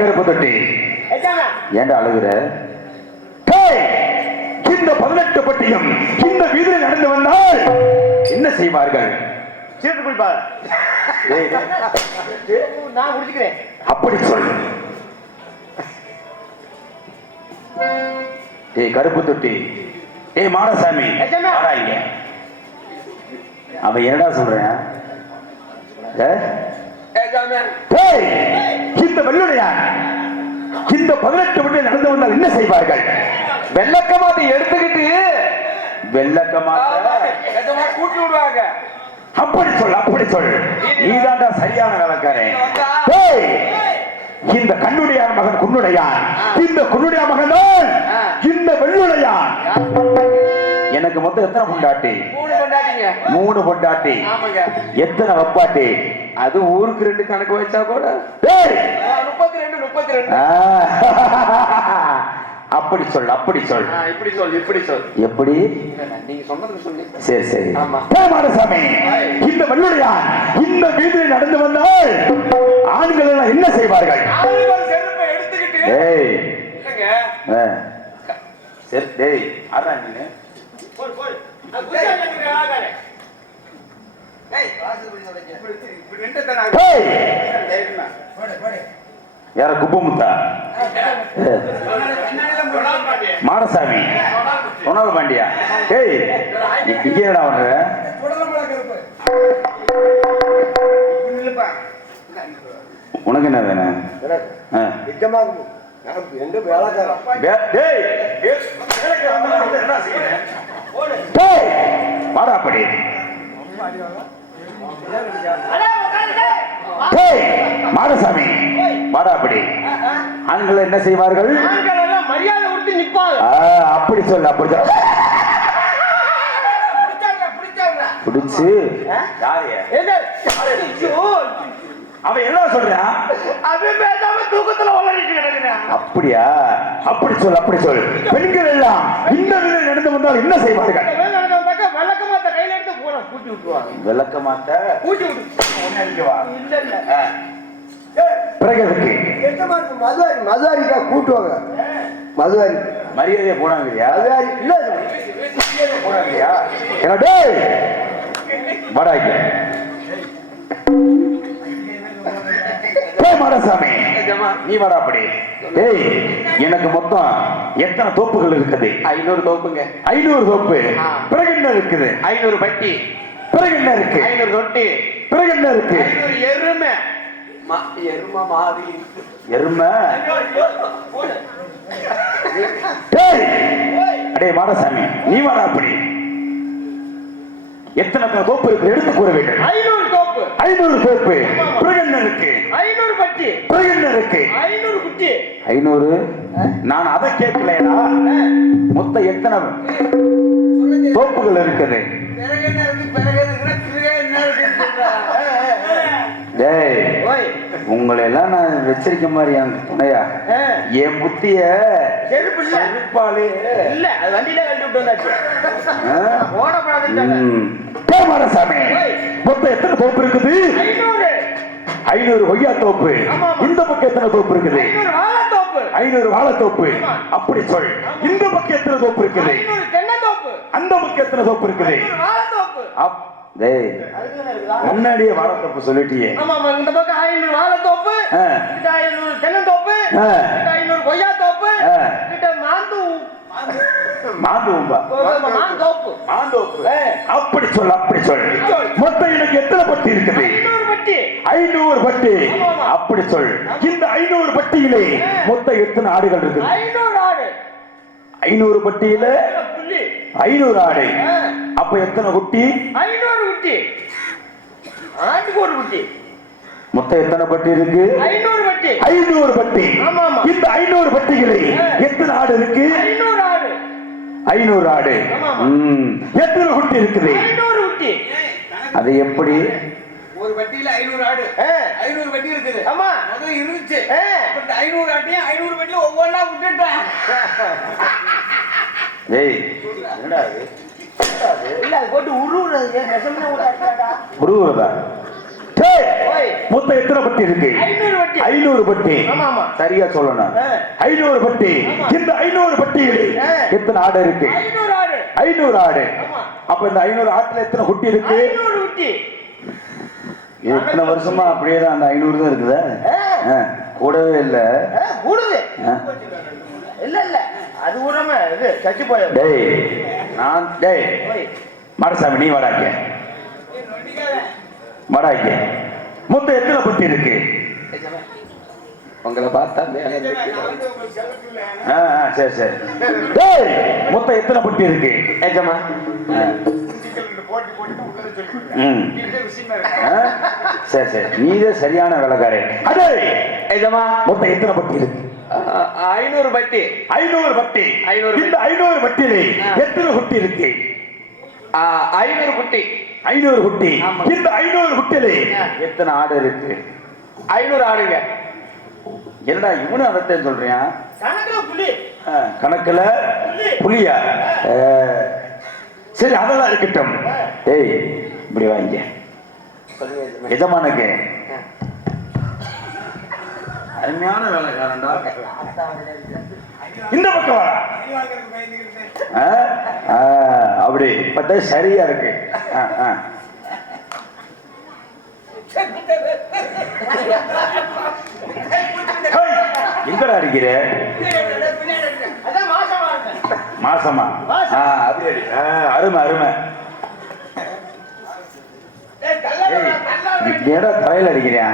கருப்பு தொட்டி ஏன்டா அழுகுற? இந்த 18 பட்டியும் இந்த வீதியில் நடந்து வந்தால் என்ன செய்வார்கள்? சீட்டு குடிப்பாங்க. நான் குடிச்சுக்கிறேன். அப்படி சொல். ஏய் கருப்பு தொட்டி, ஏய் மாடசாமி, இங்க அவன் என்னடா சொல்றேன்? இந்த வெள்ளுடையா இந்த 18 பட்டி நடந்து வந்தால் என்ன செய்வார்கள்? வெள்ளக்கமாத்தை எடுத்துக்கிட்டு கூட்டி விடுவாங்க. அப்படி சொல், அப்படி சொல். நீதான்டா சரியான வேலைக்காரன். இந்த கண்ணுடையான் மகன் குன்னுடையான், இந்த குன்னுடையான் மகன் தான் இந்த வெள்ளுடையான். எனக்கு மொத்தம் எத்தனை பொண்டாட்டி? 3 பொண்டாட்டி. எத்தனை வப்பாட்டி? அது ஊருக்கு 2 கணக்கு வச்சா கூட 32. அப்படி சொல், அப்படி சொல். இப்படி சொல், இப்படி சொல். எப்படி? நீங்க சொன்னதுக்கு சொல்லி. சரி சரி. ஆமா. மாடசாமி, இந்த வெள்ளுடையான் இந்த வீதியில் நடந்து வந்தால் ஆண்கள் எல்லாம் என்ன செய்வார்கள்? செருப்பை எடுத்துக்கிட்டு சரி டேய் ஆறா நீ போய் போய் யார குப்பமுத்தா மாடசாமி சொன்னாலும் பாண்டியா? ஏய் இங்க என்னடா பண்ற? உனக்கு என்ன வேணும்? மாடாப்படி மாடசாமி, மாடாப்படி ஆண்கள் என்ன செய்வார்கள்? மரியாதை கொடுத்து நிற்பாங்க. அப்படி சொல்ல, அப்படி சொல்ல. பிடிச்சு அவன் என்ன சொல்றான்? தூக்கத்துல வளரிட்டு கிடக்குறான். அப்படியா? அப்படி சொல், அப்படி சொல். பெண்கள் எல்லாம் இந்த வீதியில் நடந்து வந்தால் என்ன செய்வார்கள்? விளக்கமாத்த கையில எடுத்து போன கூட்டி விட்டுருவாங்க. விளக்கமாத்த கூட்டி விட்டு இல்ல இல்ல பிறகு மதுவாரிக்கா கூட்டுவாங்க. மதுவாரி மரியாதையை போனாங்கய்யா. இல்ல போனாங்கய்யா. மாடசாமி நீ வாடாப்படி. ஏய் எனக்கு மொத்தம் எத்தனை தோப்புகள் இருக்குது? 500 தோப்புங்க. 500 தோப்பு. பிறகு என்ன இருக்குது? 500 பட்டி. பிறகு என்ன இருக்கு? 500 தொட்டி. பிறகு என்ன இருக்கு? 500 எருமை. எருமை மாறி எருமை. அடே மாடசாமி நீ வாடாப்படி. எத்தனை தோப்பு இருக்கு எடுத்து கூற வேண்டும். 500 தோப்பு. 500 தோப்பு. பிறகு என்ன இருக்கு? 500 பட்டி. பிறகு என்ன இருக்கு? 500 குட்டி. 500. நான் அதை கேட்கலையா? மொத்தம் எத்தனை தோப்புகள் இருக்குது? பிறகு என்ன இருக்கு? பிறகு என்ன இருக்கு? டேய் உங்களை எல்லாம் நான் வச்சிருக்க மாதிரி என் துணையா? என் புத்திய செருப்பாலே இல்ல அது வண்டியில கழட்டி விட்டு வந்தாச்சு. மாடசாமி மொத்தம் எத்தனை தோப்பு இருக்குது? 500 கொய்யா தோப்பு. இந்த பக்கம் எத்தனை தோப்பு இருக்குது? 500 வாழைத்தோப்பு. அப்படி சொல். இந்த பக்கம் எத்தனை தோப்பு இருக்குது? அந்த பக்கம் எத்தனை தோப்பு இருக்குது? முன்னாடியே வாழைத்தோப்பு சொல்லிட்டியே. இந்த பக்கம் 500 வாழைத்தோப்பு, 500 தென்னந்தோப்பு, 500 கொய்யா தோப்பு, அப்படி சொல், அப்படி சொல். மொத்தம் எனக்கு எத்தனை பட்டி இருக்குது? 500 பட்டி. அப்படி சொல். இந்த 500 பட்டியிலே மொத்தம் எத்தனை ஆடுகள் இருக்குது? 500 பட்டியில 500 ஆடு. அப்ப எத்தனை குட்டி? 500 குட்டி. ஆட்டுக்கு ஒரு குட்டி. மொத்தம் எத்தனை பட்டி இருக்கு? 500 பட்டி. 500 பட்டி. இந்த 500 பட்டிகளே எத்தனை ஆடு இருக்கு? 500 ஆடு. 500 ஆடு. எத்தனை குட்டி இருக்குது? 500 குட்டி. அது எப்படி? ஒரு பட்டியில 500 ஆடு. 500 பட்டி இருக்குது. ஆமா முதல்ல இருந்துச்சு. 500 ஆட்டையும் 500 பட்டியில ஒவ்வொன்றா விட்டுட்டேன். ஏய் என்னடா இது? இல்ல அது போட்டு உருவுறது நெசம்னா உருவுறதா? உருவுறதா? டேய் மொத்தம் எத்தனை பட்டி இருக்கு? 500 பட்டி. 500 பட்டி. ஆமா, ஆமா. சரியா சொல்லணும். 500 பட்டி. இந்த 500 பட்டியில் எத்தனை ஆடு இருக்கு? 500 ஆடு. 500 ஆடு. ஆமா. அப்ப இந்த 500 ஆட்டுல எத்தனை குட்டி இருக்கு? 500 குட்டி. எத்தனை வருஷமா அப்படியே தான் அந்த 500 தான் இருக்குதா? கூடவே இல்ல. கூடுது. இல்ல இல்ல அது கூடாம இது சச்சி போய். டேய் நான் டேய் மரசாமி நீ வராங்க வராங்க. மொத்தம் எத்தனை பட்டி இருக்கு? உங்களை பார்த்தா சரி சரி. டேய் மொத்தம் எத்தனை பட்டி இருக்கு? ஏஜமா சரி சரி நீதான் சரியான வேலைக்காரே. அடே ஏஜமா மொத்தம் எத்தனை பட்டி இருக்கு? 500 பட்டி. 500 பட்டி. இந்த 500 பட்டியிலே எத்தனை குட்டி இருக்கு? 500 குட்டி. 500 குட்டி. இந்த 500 குட்டியிலே எத்தனை ஆடு இருக்கு? 500 ஆடுங்க. என்னடா இவனு அதத்தான் சொல்றியா? கணக்குல புலி. கணக்குல புலியா? சரி அதெல்லாம் இருக்கட்டும். ஏய் இப்படி வாங்க எஜமானுக்கு அருமையான வேலைக்காரன்டா. இந்த பக்கம் வர அப்படி இப்பதான் சரியா இருக்கு. எங்கடா அடிக்கிற? அதான் மாசமா இருக்கு. மாசமா? அப்படி அடி. அருமை அருமை. ஏடா தலையில அடிக்கிறியா?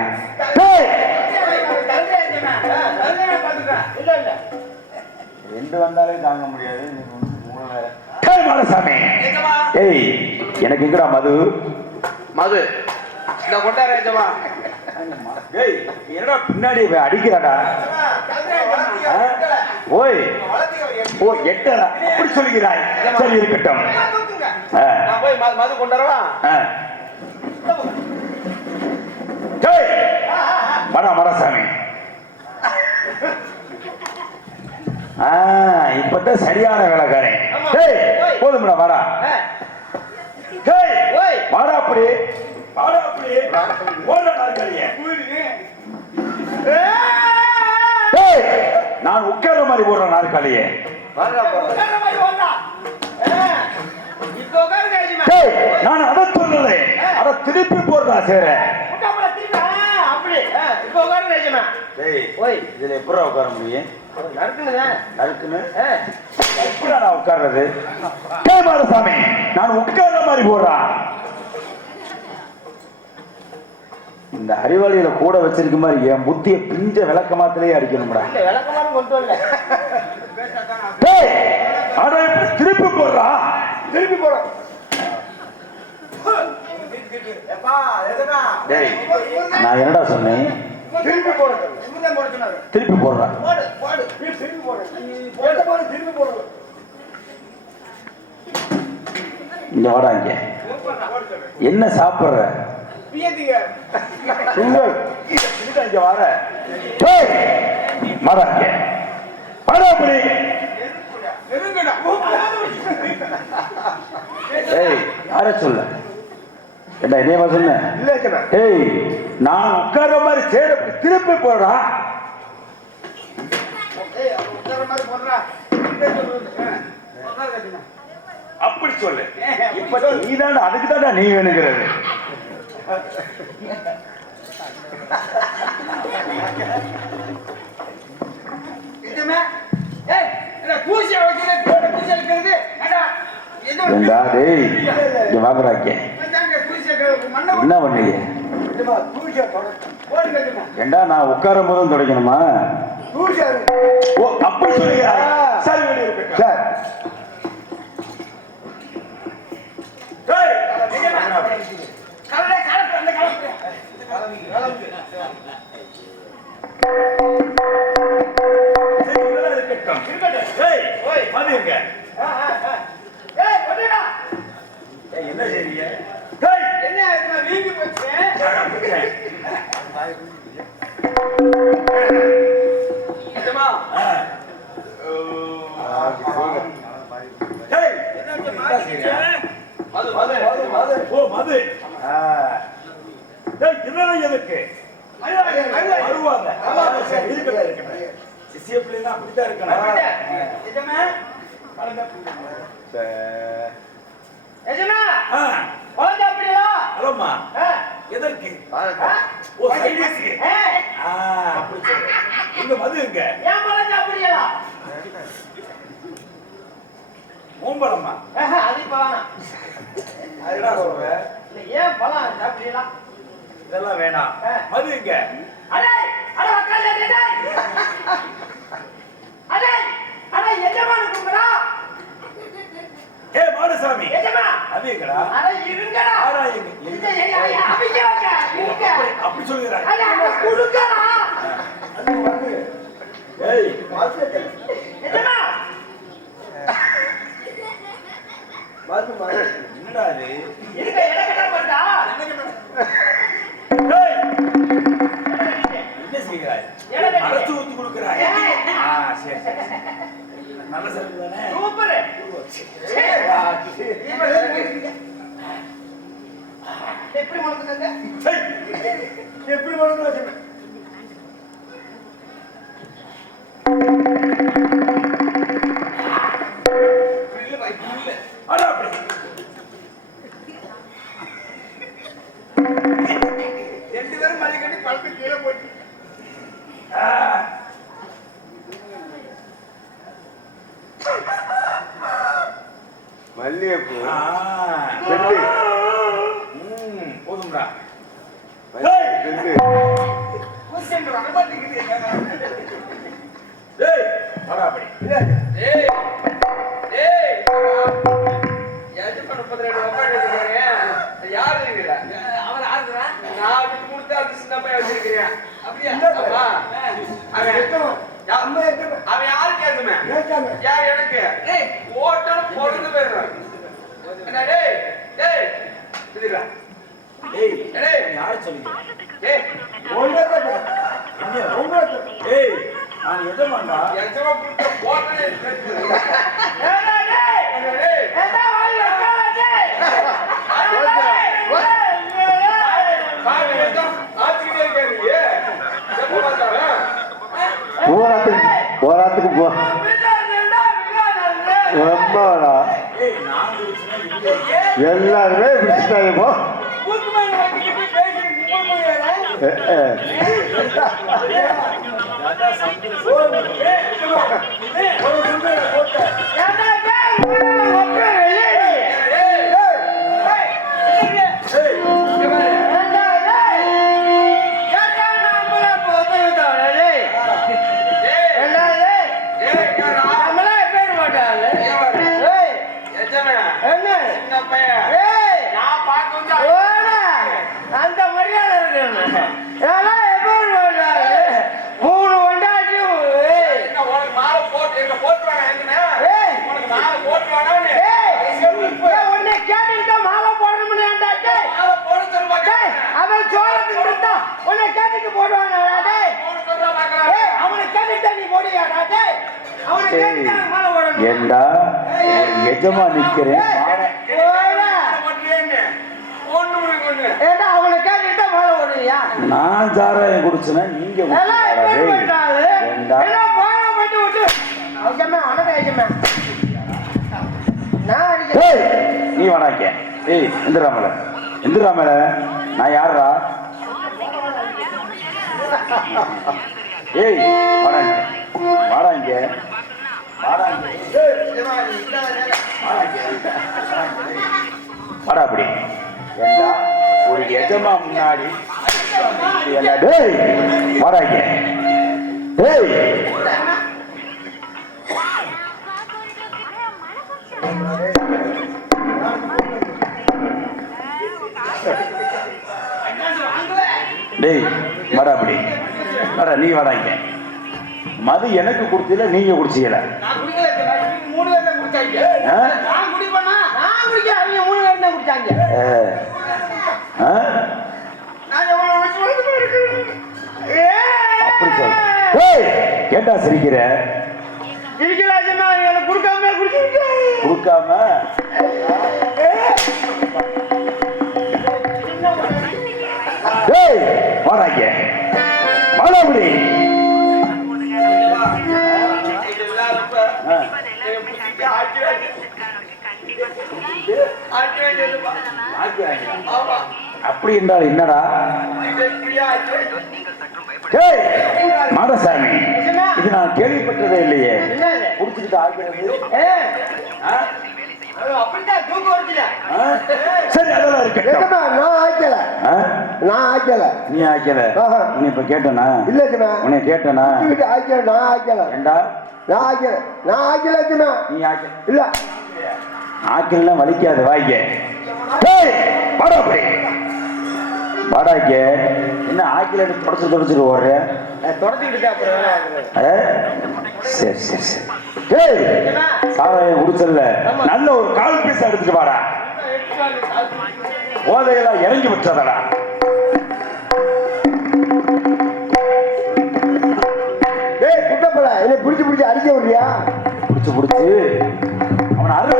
ரெண்டு வந்தாலே தாங்க முடியாது. மாடசாமி ஏய் எனக்கு எங்கடா மது? மது இந்த கொண்டாரேஜமா. ஏய் என்னடா பின்னாடி அடிக்கிறாடா? ஓய் ஓ எட்டடா அப்படி சொல்லுகிறாய். சரி இருக்கட்டும். நான் போய் மது கொண்டாரவா? மடா மடசாமி இப்பதான் சரியான வேலைக்காரன். போதும்டா வாடா. வாடா அப்படி வாடா அப்படி ஓடுற நாற்காலிய. நான் உட்கார்ற மாதிரி போடுற நாற்காலிய. நான் அதை சொல்லல அதை திருப்பி போடுறா. சேர இதுல எப்படா உட்கார முடியும்? உட்கார்றது மாடசாமி நான் உட்கார்ற மாதிரி போடுறா. இந்த அறிவாளியில கூட வச்சிருக்க மாதிரி என் புத்திய பிஞ்ச விளக்கமாத்திலேயே அடிக்கணும்டா. திருப்பி போடுறா. திருப்பி போடுற. நான் என்னடா சொன்னேன்? திருப்பி போடுற. திருப்பி போடுற. இங்க வாடா. இங்க என்ன சாப்பிடுற? இங்க வர மாடாங்க படாப்படி. ஏய் யார சொல்ல? என்ன என்னையமா சொன்ன? ஏய் நான் உட்கார்ற மாதிரி சேர திருப்பி போடுறா. அப்படி சொல்லு. இப்ப நீதான் அதுக்கு தான்டா நீ வேணுங்கிறது. என்ன பண்ணீங்க? ஏண்டா நான் உட்காரும் போதும் துடைக்கணுமா? அப்படி சொல்லுங்க. சார் என்ன செய்றீங்க? வீங்கி போச்சு. டேய், இதெல்லாம் எதுக்கு? வருவாங்க. சரி, இருக்கட்டும். சிசிய பிள்ளைங்க அப்படித்தான் இருக்கணும். எஜமா எஜமா ஆ, குழந்தை அப்படியா ஹலோம்மா. எதற்கு? ஓ, சைனீஸ்க்கு. ஆ, அப்படி சொல்லு. எங்க மது எங்க? ஏன் குழந்தை அப்படியா மூம்பலம்மா. அது இப்ப வேணாம் அதுடா சொல்ற. இல்ல, ஏன் பழம் அப்படியா இதெல்லாம் வேணாம். மது எங்க? அடே அட உட்கார்ந்து அடே அடே அடே எஜமான குங்கடா ஏ மாடசாமி. எஜமா அது எங்கடா? அட இருங்கடா ஆடா எங்க? இந்த அவங்க வாங்க இருங்க அப்படி சொல்லுகிறாங்க. அட அட குடுங்கடா ஏய், எஜமா என்னடா இது? இருங்க எனக்கடா பண்ணா ஏய், என்ன செய்கிறாய்? எனக்கு அரைச்சு ஊத்தி கொடுக்கிறாய். ஆ, சரி சரி. நல்ல சரக்கு தானே? சூப்பர் எப்படி மறந்துட்டங்க சரி. எப்படி மறந்து அட அப்படி. ரெண்டு பேரும் மல்லிகட்டி பழத்து கீழே போட்டு மல்லிகைப்பூ ஆ, செண்டு போதும்டா. செண்டு கூச்சென்று வரமாட்டேங்குது ஏய், அட அப்படி. ஏய் ஏய் எஜமான 32 ரூபாய் எடுத்துக்கிறேன் யாரு இருக்கிற அவர் ஆகுறா நான் விட்டு கொடுத்து அது சின்ன பையன் வச்சிருக்கிறேன் அப்படியே ஆமா அவன் யாருக்கு ஏத்துமே யார் எனக்கு ஓட்டல் பொறுத்து போயிடுறான் என்ன டேய் டேய் இதுடா ஏய், டேய் யாரை சொல்லுங்க? ஏய் ஏய், நான் எஜமான்டா. எஜமா கொடுத்த போட்டனே ஏய் டேய் டேய் ஏதா வாயில உட்காருங்க பாரு ஏதோ ஆச்சிட்டே இருக்கீங்க எப்ப பார்த்தாலும் போராத்துக்கு போ ரொம்படா ஏய், நான் குடிச்சேன்னா இது எல்லாருமே பிடிச்சிட்டாங்க போ அந்த மரியாதை இருக்கு ஏன்னா எப்போ மூணு வண்டாட்டி உனக்கு மாலை போட்டு எங்க போட்டுவாங்க மாலை போட்டுவாங்க உன்னை கேட்டுக்கிட்ட மாலை போடணும்னு மாலை போட சொல்லுவாங்க அவன் சோழத்துக்கு இருந்தா உன்னை கேட்டுட்டு போடுவாங்க அவனை கேட்டுட்டா நீ போடுவியாடா அவனை கேட்டுட்டா மாலை போடணும் ஏண்டா எஜமா நிக்கிறேன் ஏடா அவனை கேட்டுட்டா மாலை போடுவியா நான் சாராயம் குடிச்சேன்னா நீங்க குடிச்சீங்களா? ஏண்டா ஏய், நீ வாடாக்க. ஏய், எந்திராமல நான் யாரா? ஏய், வாடாங்க வாடா அப்படி. ஏண்டா ஒரு எஜமா முன்னாடி டேய் வாடாங்க. ஏய் டேய் வாடா அப்படி. வாடா, நீ வாடாங்க. மது எனக்கு குடிச்சல, நீங்க குடிச்சீங்களா? நான் குடிக்கல, மூணு பேர் தான் குடிச்சாங்க. நான் குடிப்பேனா? நான் குடிக்க, அவங்க மூணு பேர் தான் குடிச்சாங்க. நான் எவ்வளவு வச்சு அப்படி சொல்ல. ஏய், கேட்டா சிரிக்கிற? இருக்கலாச்சுன்னா எனக்கு கொடுக்காம குடிச்சுட்டு கொடுக்காம மாறாபடி அப்படி என்றால் என்னடா? ஏய், மாடசாமி, இது நான் கேள்விப்பட்டதே இல்லையே. குடிச்சுக்கிட்டு ஆகிறது சரி, அதெல்லாம் இருக்கட்டும். நான் ஆக்கல. நீ ஆக்கல? நீ இப்ப கேட்டனா? இல்ல உன்னை கேட்டனா? ஆக்கல. நான் ஆக்கல. ஏண்டா? நான் ஆக்கல. நீ ஆக்கல? இல்ல, ஆக்கல்லாம் வலிக்காது. வாய்க்க வாடாக்க என்ன ஆக்கில தொடச்சிட்டு ஓடுற? சரி சரி சரி. சாராயம் குடிச்சல்ல, நல்ல ஒரு கால் பீஸ் எடுத்துட்டு வாடா. போதையெல்லாம் இறங்கி வச்சதடா. குட்டப்பல என்ன பிடிச்சு அடிக்க விடுறியா? பிடிச்சு அவன் அரு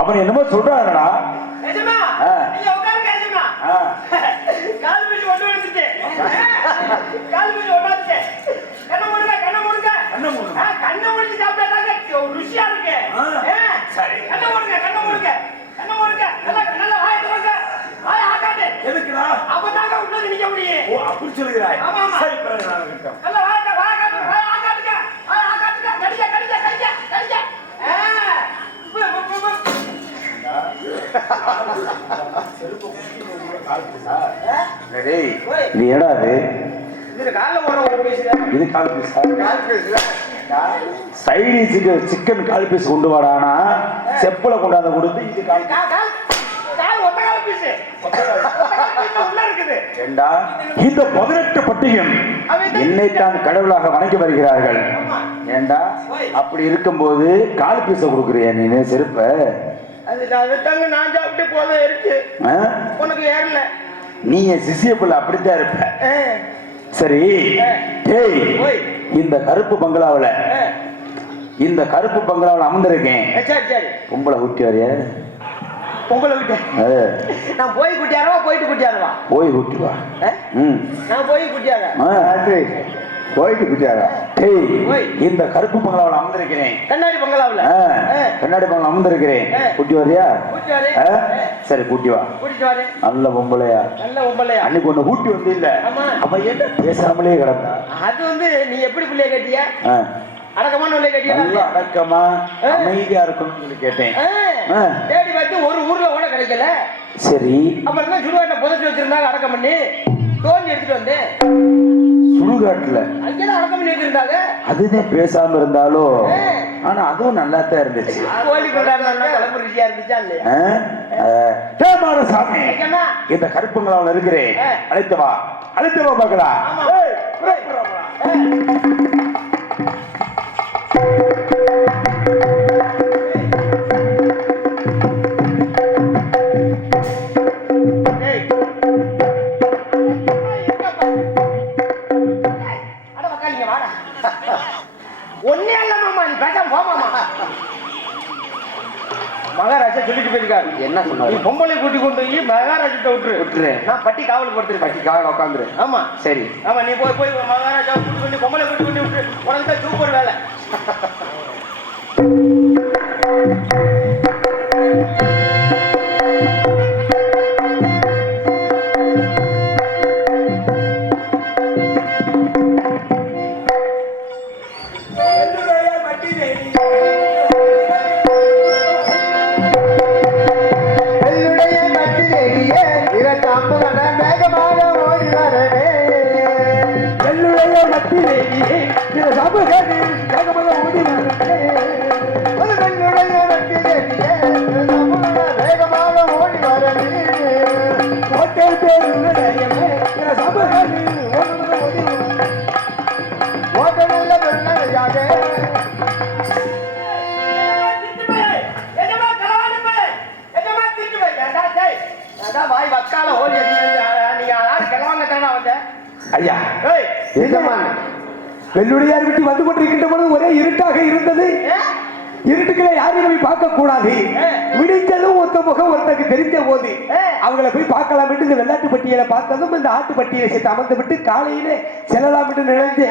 அவன் என்னமோ சொல்றானடா. அப்படி சொல்லுகிறாய். நீ ஏடா அது? இது கால் பீஸா? சைடிஸுக்கு சிக்கன் கால் பீஸ் கொண்டு வாடானா செப்பல கொண்டாந்து கொடுத்து இது கால் ஏண்டா? இந்த 18 பட்டியும் என்னைத்தான் கடவுளாக வணங்கி வருகிறார்கள். ஏண்டா அப்படி இருக்கும்போது கால் பீஸ கொடுக்குறியா நீ? செருப்ப நான் சாப்பிட்டு போதும் இருக்கு, உனக்கு ஏறல. நீ சிசிய பிள்ளை அப்படித்தான் இருப்ப. சரி, இந்த கருப்பு பங்களாவில் அமர்ந்திருக்கேன். பொம்பளை ஊட்டி வரையா? பொங்கலை விட்டு நான் போய் குட்டியாரவா போயிட்டு குட்டியாரவா? போய் கூட்டி வா. நான் போய் குட்டியாரா? போயிட்டு குட்டியாரா? இந்த கருப்பு பங்களாவில் அமர்ந்திருக்கிறேன். கண்ணாடி பங்களாவில் அமர்ந்திருக்கிறேன். கூட்டி வரையா? சரி, கூட்டி வா. நல்ல பொம்பளையா? அன்னைக்கு ஒண்ணு கூட்டி வந்து இல்ல, அவ என்ன பேசாமலே கிடந்தா? அது வந்து நீ எப்படி பிள்ளைய கட்டிய? அடக்கமான பிள்ளைய கட்டிய? அடக்கமா அமைதியா இருக்கணும்னு சொல்லி கேட்டேன். தேடி பார்த்து ஒரு ஊர்ல கூட கிடைக்கல. சரி, அப்புறம் தான் சுடுகாட்டில் புதைச்சு வச்சிருந்தாங்க, அடக்கம் பண்ணி தோண்டி எடுத்துட்டு வந்தேன். சுடுகாட்டுல அங்கேதான் அடக்கம் பண்ணி வச்சிருந்தாங்க. அதுதான் பேசாம இருந்தாலும், ஆனா அதுவும் நல்லா தான் இருந்துச்சு. கோழி கொண்டாடுனா கிளம்பு ருசியா இருந்துச்சா இல்லையா? சாமி, இந்த கருப்புங்களாவில் இருக்கிறேன். அழைத்து வா பார்க்கலாம். ஒன்னே இல்ல மாமா, நீ பேசாம போ மாமா. மகாராஜா சொல்லிட்டு போயிருக்காரு. என்ன சொன்னாரு? நீ பொம்பளை கூட்டி கொண்டு போய் மகாராஜா விட்டுரு. நான் பட்டி காவல் படுத்துரு. பட்டி காவல் உட்காந்துரு. ஆமா, சரி. ஆமா, நீ போய் மகாராஜா கூட்டி கொண்டு பொம்பளை கூட்டி கொண்டு விட்டுரு. உனக்கு தான் சூப்பர் வேலை. வெள்ளுடையார் விட்டு வந்து கொண்டிருக்கின்ற பொழுது ஒரே இருட்டாக இருந்தது. இருட்டுக்களை யாரையும் போய் பார்க்க கூடாது. விடிஞ்சதும் ஒருத்த முகம் ஒருத்தருக்கு தெரிஞ்ச போது அவங்களை போய் பார்க்கலாம் என்று இந்த வெள்ளாட்டு பட்டியலை பார்த்ததும் இந்த ஆட்டு பட்டியலை சேர்த்து அமர்ந்து விட்டு காலையிலே செல்லலாம் என்று நினைந்து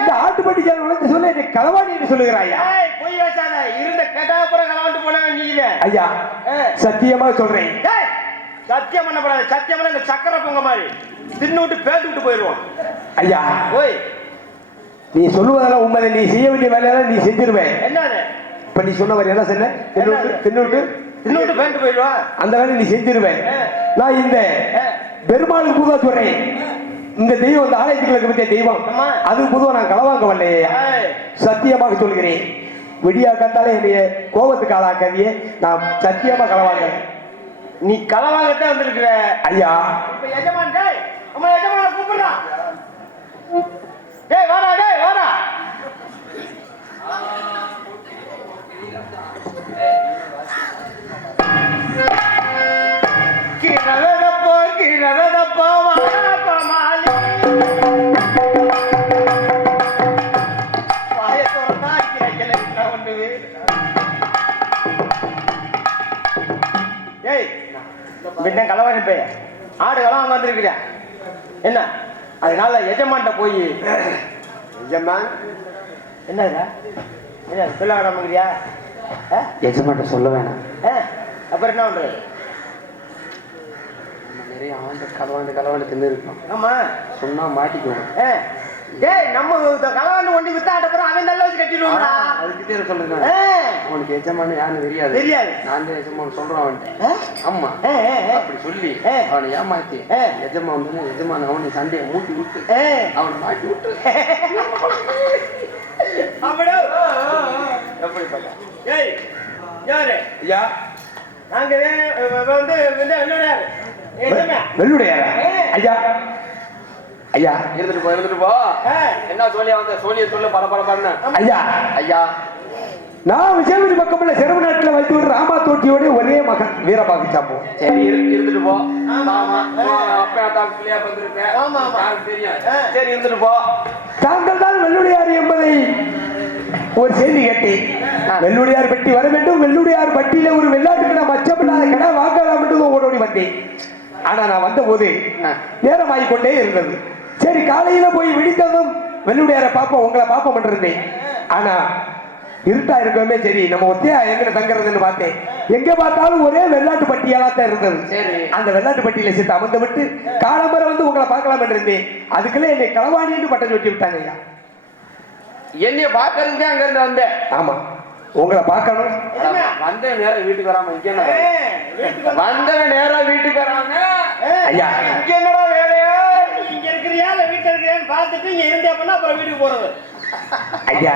இந்த ஆட்டு பட்டியலை நுழைந்து சொல்ல என்னை களவாணி என்று சொல்லுகிறாயா? போய் வச்சாத இருந்த கேட்டாப்புறம் களவாண்டு போன நீங்க. ஐயா சத்தியமா சொல்றேன். சத்தியம் பண்ணப்படாது. சத்தியம் பண்ண இந்த சக்கரை பொங்க மாதிரி தின்னு விட்டு பேட்டு விட்டு போயிடுவோம். ஐயா ஓய் நீ சொல்லுவதெல்லாம் உண்மை. நீ செய்ய வேண்டிய வேலையெல்லாம் நீ செஞ்சிருவேன். என்னது இப்ப நீ சொன்ன மாதிரி என்ன சொன்ன? தின்னு பேண்டு போயிடுவா. அந்த வேலை நீ செஞ்சிருவேன். நான் இந்த பெருமாளுக்கு பூதா சொல்றேன். இந்த தெய்வம் இந்த ஆலயத்துக்கு பற்றிய தெய்வம் அது பொதுவாக நான் களவாங்க வரலையே. சத்தியமாக சொல்கிறேன். விடியா கத்தாலே என்னுடைய கோபத்துக்கு ஆளாக்காதியே. நான் சத்தியமா களவாங்க. நீ களவாங்கத்தான் வந்திருக்கிற. ஐயா இப்ப எஜமான் டேய் அம்மா எஜமான கூப்பிடுறா. டேய் வாடா டேய் வாடா. கிரவதப்போ வாடா மாலி. வாயை திறந்தா கிரக்கல ஒண்ணு. ஏய் பின்ன களவாணி பைய ஆடு களவாங்க வந்திருக்கிறியா என்ன? அதனால எஜமான்ட்ட போய் எஜமான் என்னடா என்ன சொல்ல வேணாமுங்கிறியா? எஜமான்ட்ட சொல்ல வேணாம். அப்புறம் என்ன பண்றது? நிறைய ஆண்டு களவாண்டு தின்னு இருக்கோம். ஆமா சொன்னா மாட்டிக்குவோம். டேய் நம்ம களவாண்டு ஒண்டி வித்தாட்ட போறோம். அவன் நல்ல வச்சு கட்டிடுவாங்கடா. அதுக்கிட்டே சொல்லுங்க. உனக்கு எஜமானு யாருன்னு தெரியாது. தெரியாது. நான் தான் எஜமான் சொல்றேன் அவன்கிட்ட. ஆமா அப்படி சொல்லி அவனை ஏமாத்தி எஜமான் வந்து எஜமான் அவனை சண்டையை மூட்டி விட்டு அவனை மாட்டி விட்டு அப்படியே எப்படி பண்ண? ஏய் யாரு? ஐயா நாங்க வந்து வெள்ளுடையார். வெள்ளுடையாரா? ஐயா ஐயா இருந்துட்டு போ. என்ன சொல்லி வந்த சோழிய சொல்ல பரபரப்பான்னு. ஐயா ஐயா நான் விஜயபுரி பக்கம்ல செரவு நாட்டில் வைத்து விட்டு ராமா தோட்டியோட ஒரே மகன் வீரபாகு சாப்போம். சரி இருந்துட்டு போ. அப்பா தாக்குலையா வந்திருக்கேன். ஆமா தெரியும். சரி இருந்துட்டு போ. தாங்கள் தான் வெள்ளுடையார் என்பதை ஒரு செய்தி கேட்டேன். வெள்ளுடையார் பட்டி வர வேண்டும். வெள்ளுடையார் பட்டியில ஒரு வெள்ளாட்டு கடை மச்சமில்லாத கடை வாங்கலாம் என்று ஓடோடி வந்தேன். ஆனா நான் வந்த போது நேரமாகி கொண்டே இருந்தது. சரி காலையில போய் விடித்ததும் வெள்ளுடையாரை பார்ப்போம் உங்களை பார்ப்போம் இருந்தேன். ஆனா இருட்டா இருக்கவே சரி நம்ம ஒத்தையா எங்க தங்குறதுன்னு பார்த்தேன். எங்க பார்த்தாலும் ஒரே வெள்ளாட்டு பட்டியாதான் இருந்தது. அந்த வெள்ளாட்டு பட்டியலை சேர்த்து அமர்ந்து விட்டு காலம்பரை வந்து உங்களை பார்க்கலாம் இருந்தேன். அதுக்குள்ள என்னை களவாணின்னு பட்டம் சொல்லி விட்டாங்க. ஐயா என்னைய பாக்குறதுக்கு அங்க இருந்து வந்தேன். ஆமா உங்களை பார்க்கணும். வந்த நேரம் வீட்டுக்கு வராம வந்தவன் நேரம் வீட்டுக்கு வராம. ஐயா இங்க என்னடா வேலையா? இங்க இருக்கிறியா இல்ல வீட்டுல இருக்கிறியான்னு பார்த்துட்டு இங்க இருந்தே பண்ணா அப்புறம் வீட்டுக்கு போறது. ஐயா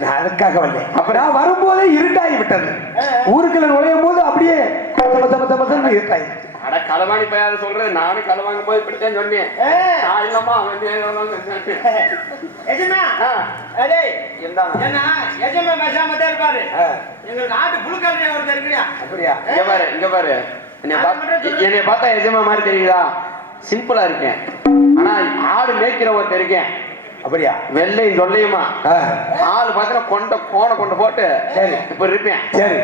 நான் அதுக்காக வந்தேன். அப்ப நான் வரும்போதே இருட்டாகி விட்டது. ஊருக்குள்ள நுழையும் போது அப்படியே இருட்டாயி. அட களவாணி பையாத சொல்றது நானும் களவாங்க போய் இப்படித்தான் சொன்னேன். இல்லம்மா எஜமா என்ன எஜமா பேசாம தான் இருப்பாரு. எங்களுக்கு நாட்டு புழுக்காரே ஒருத்தர் இருக்கிறியா? அப்படியா? இங்க பாரு என்னைய பார்த்தா எஜமா மாதிரி தெரியுதா? சிம்பிளா இருக்கேன். ஆனா ஆடு மேய்க்கிற ஒருத்தர் இருக்கேன். அப்படியா? வெள்ளையும் சொல்லையுமா ஆளு பாத்திர கோணை கொண்டு போட்டு சரி இப்ப இருப்பேன். சரி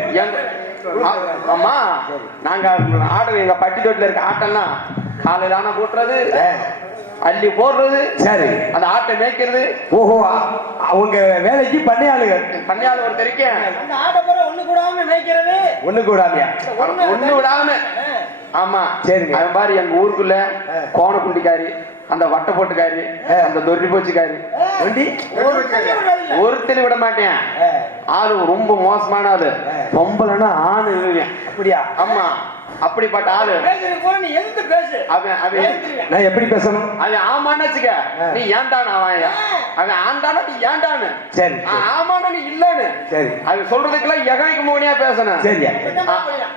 ஆமா நாங்க ஆடு எங்க பட்டி தோட்டில இருக்க ஆட்டெல்லாம் காலையில ஆனா கூட்டுறது அள்ளி போடுறது. சரி அந்த ஆட்டை மேய்க்கிறது. ஓஹோ அவங்க வேலைக்கு பண்ணையாளு ஒருத்தர் இருக்கேன். அந்த ஆட்டை போற ஒண்ணு கூடாம மேய்க்கிறது. ஒண்ணு கூடாமையா? ஒண்ணு விடாம. ஆமா சரி அது மாதிரி எங்க ஊருக்குள்ள கோண குண்டிக்காரி அந்த வட்ட போட்டுக்காரு அந்த தொட்டி போச்சுக்காரு ஒருத்தர் விட மாட்டேன். ஆளு ரொம்ப மோசமான ஆளு. பொம்பளைன்னா ஆணு இருவேன். அப்படியா? ஆமா அப்படிப்பட்ட ஆளு. நான் எப்படி பேசணும்? அவன் ஆமான்னு வச்சுக்க நீ ஏன்டான்னு அவன் ஆண்டானா நீ ஏன்டான்னு. சரி ஆமானா நீ இல்லன்னு. சரி அவன் சொல்றதுக்கெல்லாம் எகனைக்கு மோனியா பேசணும். சரியா?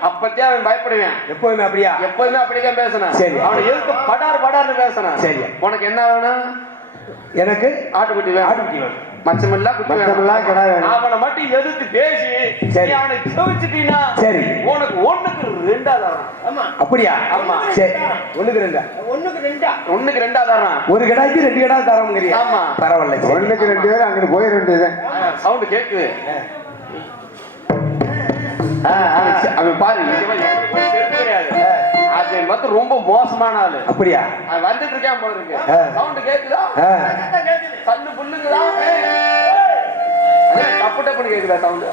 அப்பத்தே அவன் பயப்படுவேன். எப்போதுமே அப்படியா? எப்போதுமே அப்படிதான் பேசணும். சரி அவனை எதுக்கு படார்னு பேசணும். சரி உனக்கு என்ன வேணும்? எனக்கு ஆட்டுக்குட்டி வேணும். ஆட்டுக்குட்டி வேணும். மச்சமெல்லாம் குட்டி மச்சமெல்லாம் கிடா வேணும். அவனை மட்டும் எதிர்த்து பேசி சரி. நீ அவனை செவிச்சிட்டீங்கன்னா சரி. உனக்கு ஒண்ணுக்கு ரெண்டா தரான். ஆமா அப்படியா? ஆமா. சரி, ஒண்ணுக்கு ரெண்டா? ஒண்ணுக்கு ரெண்டா தரான். ஒரு கடாய்க்கு 2 கடா தரோம்ங்கறியா? ஆமா. பரவாயில்ல. சரி. ஒண்ணுக்கு 2 பேர் அங்கிட்டு போய் 2 தான். சவுண்ட் கேக்குது. அவன் பாரு செருப்பு கிடையாது. அது வந்து ரொம்ப மோசமான ஆளு. அப்படியா? அவன் வந்துட்டு இருக்கான் போல இருக்கு. சவுண்ட் கேக்குதா? சல்லு புல்லுங்களா? அதான் டப்பு டப்புன்னு கேக்குதா சவுண்ட்?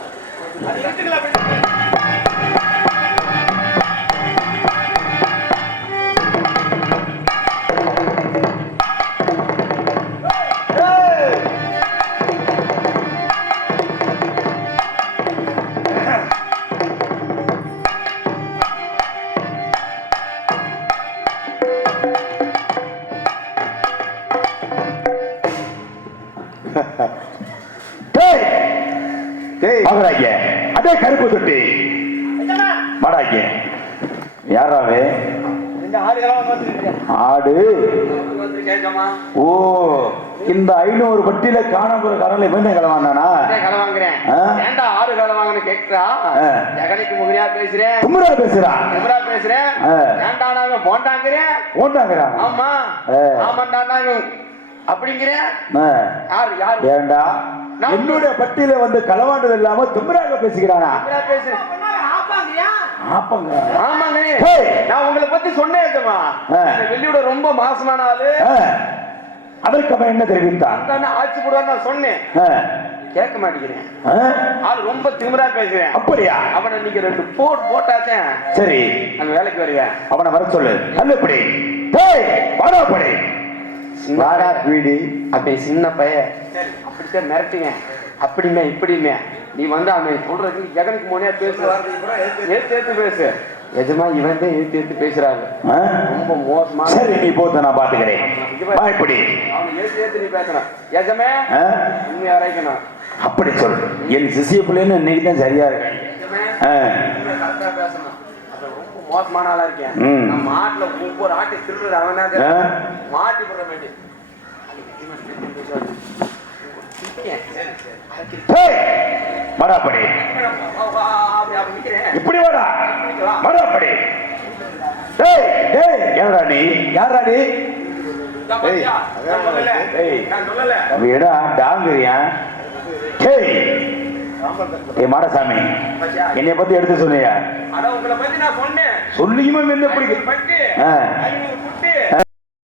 மகராங்க அதே கருப்பு தொட்டி மாடாங்க யாராவே ஆடு. ஓ, இந்த 500 பட்டியில காணாம கடலை வந்து கிளவானா? கடை வாங்குறேன். ஏன்டா 6 கடை வாங்கன்னு கேக்குறா? ஜெகனிக்கு முகரியா பேசுறேன். குமரா பேசுறா. குமரா பேசுறேன். ஏன்டா நாங்க போண்டாங்கிறேன். ஓட்டாங்கறா. ஆமா. ஆமாண்டா நாங்க அப்படிங்கிறேன். யார் ஏண்டா என்னுடைய பட்டியல வந்து களவாண்டது இல்லாம தும்பராக பேசுகிறானா? பேசுறேன். ஆப்பங்க. ஆமாங்க. நான் உங்களை பத்தி சொன்னேன். வெள்ளியோட ரொம்ப மாசமான ஆளு. அதற்கு அவன் என்ன தெரிவித்தான்? ஆட்சி போடுவான்னு நான் சொன்னேன். கேட்க மாட்டேங்கிறேன். ஆள் ரொம்ப திமிரா பேசுறேன். அப்படியா? அவனை நீங்க 2 போட்டாச்சேன். சரி, நம்ம வேலைக்கு வருவேன். அவனை வர சொல்லு. நல்லபடி வாடாப்படி வாடா பீடி. அப்படி சின்ன பையன் அப்படித்தான் மிரட்டுவேன். அப்படிமே இப்படிமே நீ வந்து அவன் சொல்றது ஜெகனுக்கு முன்னே பேசு. ஏத்து பேசு. எஜமா இவன் தான் ஏத்து பேசுறாங்க. ரொம்ப மோசமா. சரி, நீ போத்த நான் பாத்துக்கிறேன். இப்படி அவன் ஏத்து நீ பேசணும். எஜமே நீ அரைக்கணும். அப்படி சொல். என் சிசிய பிள்ளைன்னு இன்னைக்கு தான் சரியா இருக்கு. கரெக்டா பேசணும். ரொம்ப மோசமான ஆளா இருக்கேன். நம்ம மாட்டுல ஒவ்வொரு ஆட்டை திருடுறது அவனாக மாட்டி போட வேண்டிய. மடாப்படி இப்படி வாடா. மடாப்படி யாரா நீ? யாரா நீ? டாங்கறியா? மாடசாமி என்னைய பத்தி எடுத்து சொன்னியா? உங்களை பத்தி நான் சொன்னேன். சொல்லியுமே என்ன பிடிக்கும்?